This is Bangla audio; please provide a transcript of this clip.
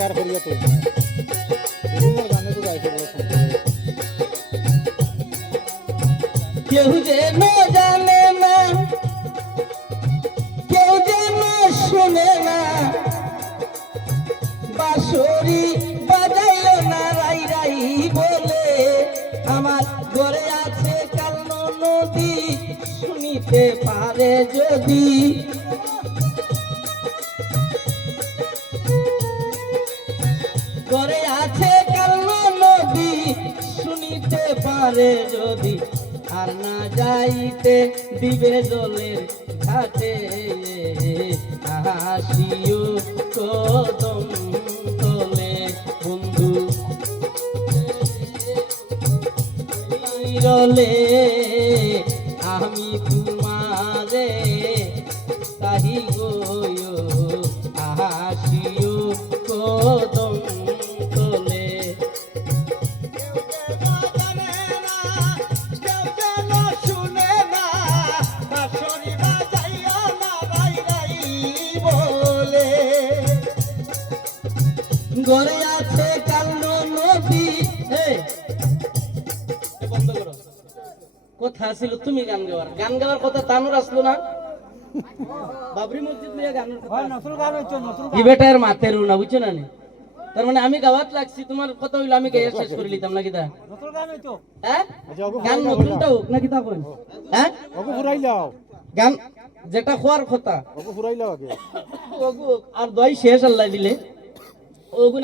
শেয়ার করিয়া তো বিভিন্ন গানে তো গাইছে বলে কেউ যেন জানে না, কেউ যেন শুনে না, বাঁশরি বাজাইও না রাই রাই বলে। আমার ঘরে আছে কালো নদী, শুনিতে পারে যদি। ঘরে আছে কালো নদী, শুনিতে পারে যদি। আর না যাইতে দিবে জলের ঘাটে, হাসিও কদম তলে বন্ধু রলে। আমি তোমারে তাহি গো হাসিও কদম তলে। ঘরে আছে কালো নদী। বন্ধ করো, কথা ছিল তুমি গান গাওয়ার কথা তানোর আসলো না। বাবরি মসজিদ নিয়ে গান কি বেটার মাথের না বুঝছো না। তার মানে আমি গাওয়াত লাগছি, তোমার কথা হইলো আমি গাইয়া শেষ করে লিতাম নাকি তা? হ্যাঁ গান নতুনটা হোক নাকি তা কোন? হ্যাঁ ওগো ফুরাই যাও গান যেটা খোয়ার কথা ওগো ফুরাই যাও আগে ওগো আর দই শেষ আল্লাহ দিলে ওগুন